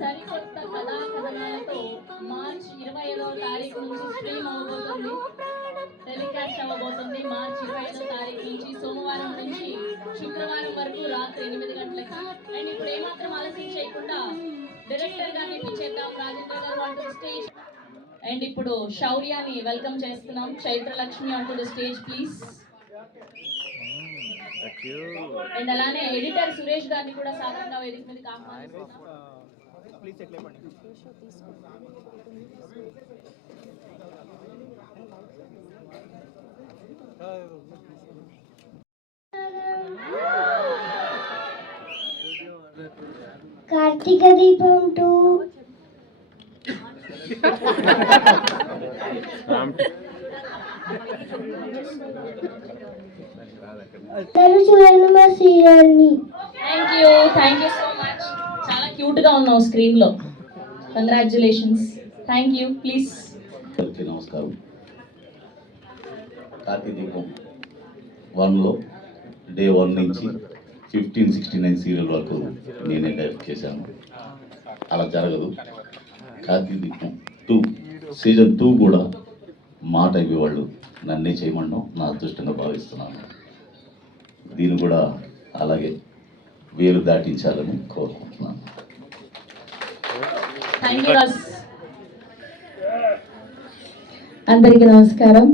సరికొత్త కథా కథనాలతో మార్చి 25వ తారీఖు నుంచి స్ట్రీమ్ అవబోతుంది, టెలికాస్ట్ అవ్వబోతుంది. మార్చి 25వ తారీఖు నుంచి సోమవారం నుంచి శుక్రవారం వరకు రాత్రి 8 గంటలకి. అండ్ ఇప్పుడు ఏమాత్రం ఆలస్యం చేయకుండా డైరెక్టర్ గారిని పిలిచేద్దాం. రాజేంద్ర గారు ఆన్ టు స్టేజ్. అండ్ ఇప్పుడు శౌర్యాని వెల్కమ్ చేస్తున్నాం. Chaitralakshmi on to the stage please. And అలానే ఎడిటర్ సురేష్ గారిని కూడా సాధారణంగా వేదిక మీదకి ఆహ్వానిస్తున్నాం. కార్తీక దీపం 2 చూడండి మా సీరియల్ ని. Thank you so much. చాలా క్యూట్ గా ఉన్నావు స్క్రీన్ లో. కంగ్రాచులేషన్స్. Thank you. ప్లీజ్. నమస్కారం. కార్తీక దీపం 1లో డే 1 నుంచి 1569 సీరియల్ వరకు నేనే డైరెక్ట్ చేశాను. అలా జరగదు. కార్తీక దీపం 2 సీజన్ 2 కూడా మాట ఇవ్వేవాళ్ళు నన్నే చేయమన్నాం. నా అదృష్టంగా భావిస్తున్నాను. దీన్ని కూడా అలాగే వేలు దాటించాలని కోరుకుంటున్నాను. అందరికీ నమస్కారం.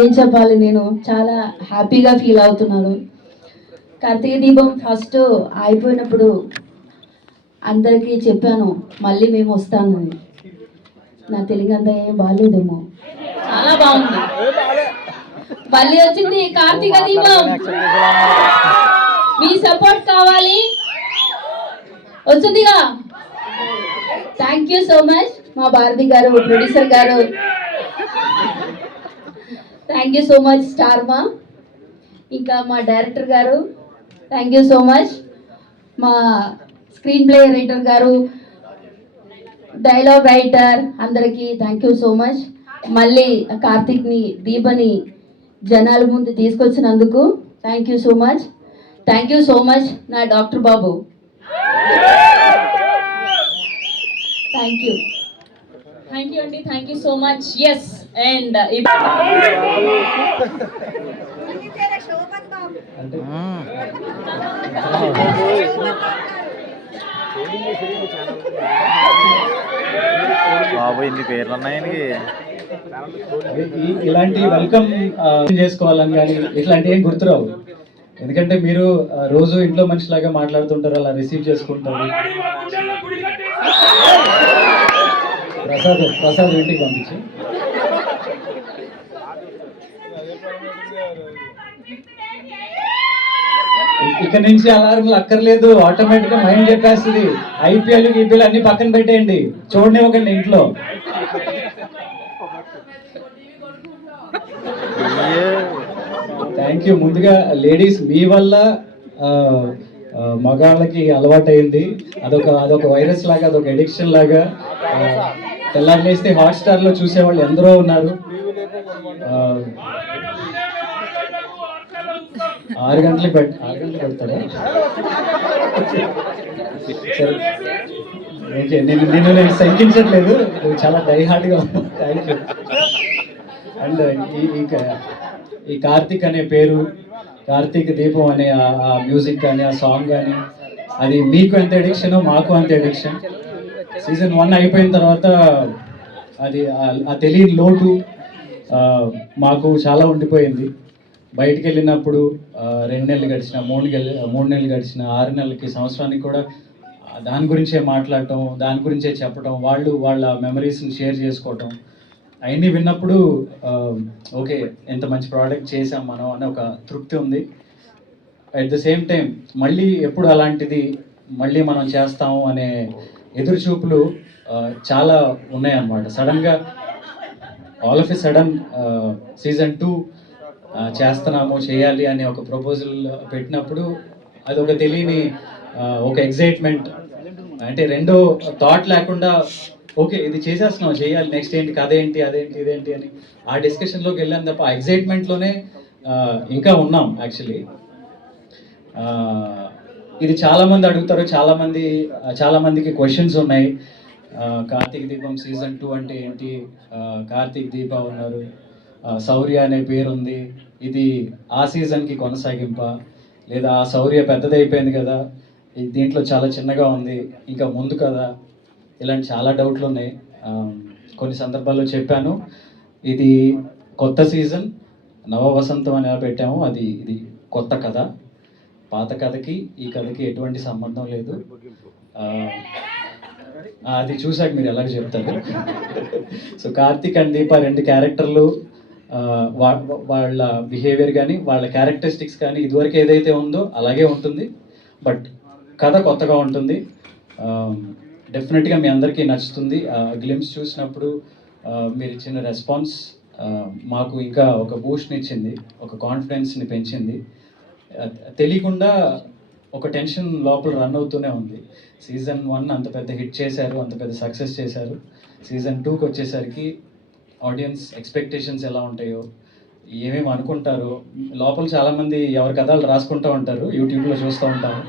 ఏం చెప్పాలి, నేను చాలా హ్యాపీగా ఫీల్ అవుతున్నాను. కార్తీక దీపం ఫస్ట్ అయిపోయినప్పుడు అందరికీ చెప్పాను మళ్ళీ మేము వస్తామని. నా తెలుగు అంతా ఏం బాగాలేదేమో, చాలా బాగుంది. మళ్ళీ వచ్చింది కార్తీక దీపం. మీ సపోర్ట్ కావాలి, వచ్చిందిగా. థ్యాంక్ యూ సో మచ్ మా భారతి గారు, ప్రొడ్యూసర్ గారు. Thank you so much star మా, ఇంకా మా డైరెక్టర్ గారు థ్యాంక్ యూ సో మచ్, మా స్క్రీన్ ప్లే రైటర్ గారు, డైలాగ్ రైటర్ అందరికీ థ్యాంక్ యూ సో మచ్. మళ్ళీ కార్తీక్ని దీపని జనాల ముందు తీసుకొచ్చినందుకు thank you so much. Thank you so much నా doctor Babu. Thank you. Thank you అండి. Thank you so much. Yes. And Babu ఇన్ని పేర్లు ఉన్నాయని ఇలాంటి వెల్కమ్ చేసుకోవాలని కానీ ఇట్లాంటి ఏం గుర్తురావు. ఎందుకంటే మీరు రోజు ఇంట్లో మనిషిలాగా మాట్లాడుతుంటారు, అలా రిసీవ్ చేసుకుంటారు. ప్రసాద్ ఇంటికి పంపించి ఇక్కడ నుంచి అలారంలు అక్కర్లేదు, ఆటోమేటిక్ గా మైండ్ చెప్పేస్తుంది. ఐపీఎల్ గీపీఎల్ అన్ని పక్కన పెట్టేయండి, చూడనివ్వకండి ఇంట్లో. Thank you. ముందుగా లేడీస్ మీ వల్ల మగాళ్ళకి అలవాటైంది. అదొక వైరస్ లాగా, అదొక ఎడిక్షన్ లాగా. తెల్లారులేస్తే హాట్స్టార్ లో చూసేవాళ్ళు ఎందరో ఉన్నారు. 6 గంటలకు పెడతారా? సరే, నేను శంకించట్లేదు, చాలా డైహార్డ్గా ఉన్నాను. Thank you. అండ్ ఈ కార్తీక్ అనే పేరు, కార్తీక దీపం అనే ఆ మ్యూజిక్ కానీ ఆ సాంగ్ కానీ అది మీకు ఎంత ఎడిక్షన్ మాకు అంత ఎడిక్షన్. సీజన్ 1 అయిపోయిన తర్వాత అది ఆ తెలియని లోటు మాకు చాలా ఉండిపోయింది. బయటికి వెళ్ళినప్పుడు 2 నెలలు గడిచిన, 3 నెలలు గడిచిన, 6 నెలలకి, సంవత్సరానికి కూడా దాని గురించే మాట్లాడటం, దాని గురించే చెప్పడం, వాళ్ళ మెమరీస్ని షేర్ చేసుకోవటం, అవన్నీ విన్నప్పుడు ఓకే ఎంత మంచి ప్రోడక్ట్ చేసాం మనం అనే ఒక తృప్తి ఉంది. అట్ ద సేమ్ టైం మళ్ళీ ఎప్పుడు అలాంటిది మళ్ళీ మనం చేస్తాము అనే ఎదురుచూపులు చాలా ఉన్నాయన్నమాట. సడన్గా all of a sudden season 2 చేయాలి అనే ఒక ప్రపోజల్ పెట్టినప్పుడు అది ఒక తెలియని ఒక ఎగ్జైట్మెంట్. అంటే రెండో థాట్ లేకుండా ఓకే ఇది చేసేస్తున్నాం, చేయాలి, నెక్స్ట్ ఏంటి, కథ ఏంటి, అదేంటి, ఇదేంటి అని ఆ డిస్కషన్లోకి వెళ్ళాను తప్ప ఆ ఎగ్జైట్మెంట్లోనే ఇంకా ఉన్నాం యాక్చువల్లీ. ఇది చాలా మంది అడుగుతారు, చాలా మందికి క్వశ్చన్స్ ఉన్నాయి. కార్తీక దీపం సీజన్ 2 అంటే ఏంటి, కార్తీక్ దీప ఉన్నారు, శౌర్య అనే పేరు ఉంది, ఇది ఆ సీజన్కి కొనసాగింప, లేదా ఆ శౌర్య పెద్దదైపోయింది కదా, దీంట్లో చాలా చిన్నగా ఉంది, ఇంకా ముందు కదా, ఇలాంటి చాలా డౌట్లు ఉన్నాయి. కొన్ని సందర్భాల్లో చెప్పాను, ఇది కొత్త సీజన్, నవ వసంతం అని ఎలా పెట్టాము, ఇది కొత్త కథ. పాత కథకి ఈ కథకి ఎటువంటి సంబంధం లేదు. అది చూసాక మీరు ఎలాగ చెప్తారు. సో కార్తీక్ అండ్ దీప 2 క్యారెక్టర్లు, వాళ్ళ బిహేవియర్ కానీ వాళ్ళ క్యారెక్టరిస్టిక్స్ కానీ ఇదివరకు ఏదైతే ఉందో అలాగే ఉంటుంది, బట్ కథ కొత్తగా ఉంటుంది. డెఫినెట్గా మీ అందరికీ నచ్చుతుంది. గ్లిమ్స్ చూసినప్పుడు మీరు ఇచ్చిన రెస్పాన్స్ మాకు ఇంకా ఒక బూస్ట్ని ఇచ్చింది, ఒక కాన్ఫిడెన్స్ని పెంచింది. తెలియకుండా ఒక టెన్షన్ లోపల రన్ అవుతూనే ఉంది. సీజన్ 1 అంత పెద్ద హిట్ చేశారు, అంత పెద్ద సక్సెస్ చేశారు. సీజన్ 2కి వచ్చేసరికి ఆడియన్స్ ఎక్స్పెక్టేషన్స్ ఎలా ఉంటాయో, ఏమేమి అనుకుంటారో, లోపల చాలామంది ఎవరి కథలు రాసుకుంటూ ఉంటారు, యూట్యూబ్లో చూస్తూ ఉంటారు.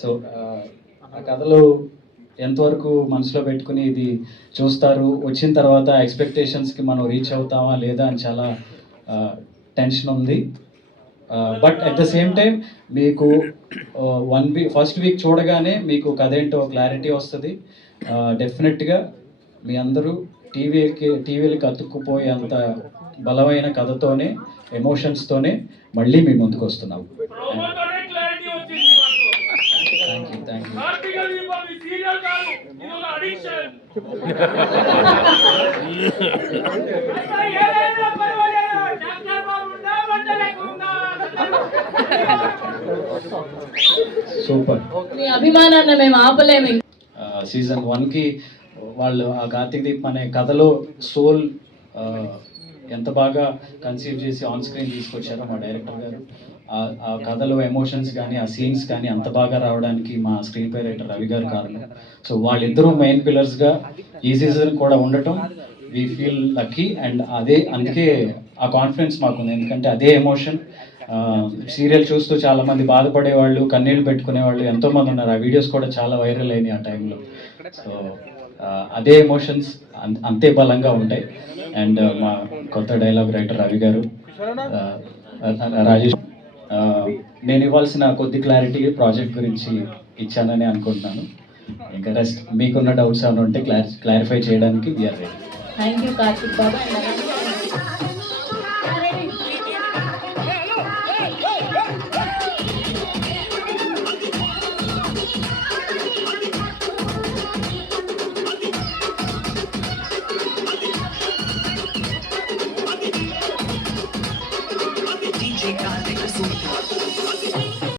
సో ఆ కథలు ఎంతవరకు మనసులో పెట్టుకుని ఇది చూస్తారు, వచ్చిన తర్వాత ఎక్స్పెక్టేషన్స్కి మనం రీచ్ అవుతామా లేదా అని చాలా టెన్షన్ ఉంది. But at the same time మీకు ఫస్ట్ వీక్ చూడగానే మీకు కథ ఏంటో క్లారిటీ వస్తుంది. డెఫినెట్గా మీ అందరూ టీవీలకి అతుక్కుపోయే అంత బలమైన కథతోనే, ఎమోషన్స్తోనే మళ్ళీ మీ ముందుకు వస్తున్నాం. Thank you. సూపర్. మీ అభిమానాన్ని మేము ఆపలేము. సీజన్ 1కి వాళ్ళు ఆ కార్తీక్ దీప్ అనే కథలో సోల్ ఎంత బాగా కన్సీవ్ చేసి ఆన్ స్క్రీన్ తీసుకొచ్చారో మా డైరెక్టర్ గారు. ఆ కథలో ఎమోషన్స్ కానీ ఆ సీన్స్ కానీ అంత బాగా రావడానికి మా స్క్రీన్ ప్లే రైటర్ రవి గారు కారణం. సో వాళ్ళిద్దరూ మెయిన్ పిల్లర్స్గా ఈ సీజన్ కూడా ఉండటం వీ ఫీల్ లక్కీ. అండ్ అందుకే ఆ కాన్ఫిడెన్స్ మాకుంది, ఎందుకంటే అదే ఎమోషన్ సీరియల్ చూస్తూ చాలామంది బాధపడేవాళ్ళు, కన్నీళ్ళు పెట్టుకునేవాళ్ళు ఎంతోమంది ఉన్నారు. ఆ వీడియోస్ కూడా చాలా వైరల్ అయినాయి ఆ టైంలో. సో అదే ఎమోషన్స్ అంతే బలంగా ఉంటాయి. అండ్ మా కొత్త డైలాగ్ రైటర్ రవి గారు, రాజేష్, నేను ఇవ్వాల్సిన కొద్ది క్లారిటీ ప్రాజెక్ట్ గురించి ఇచ్చానని అనుకుంటున్నాను. ఇంకా రెస్ట్ మీకున్న డౌట్స్ ఏమైనా ఉంటే క్లారిఫై చేయడానికి we are ready. Thank you Karthik Babu.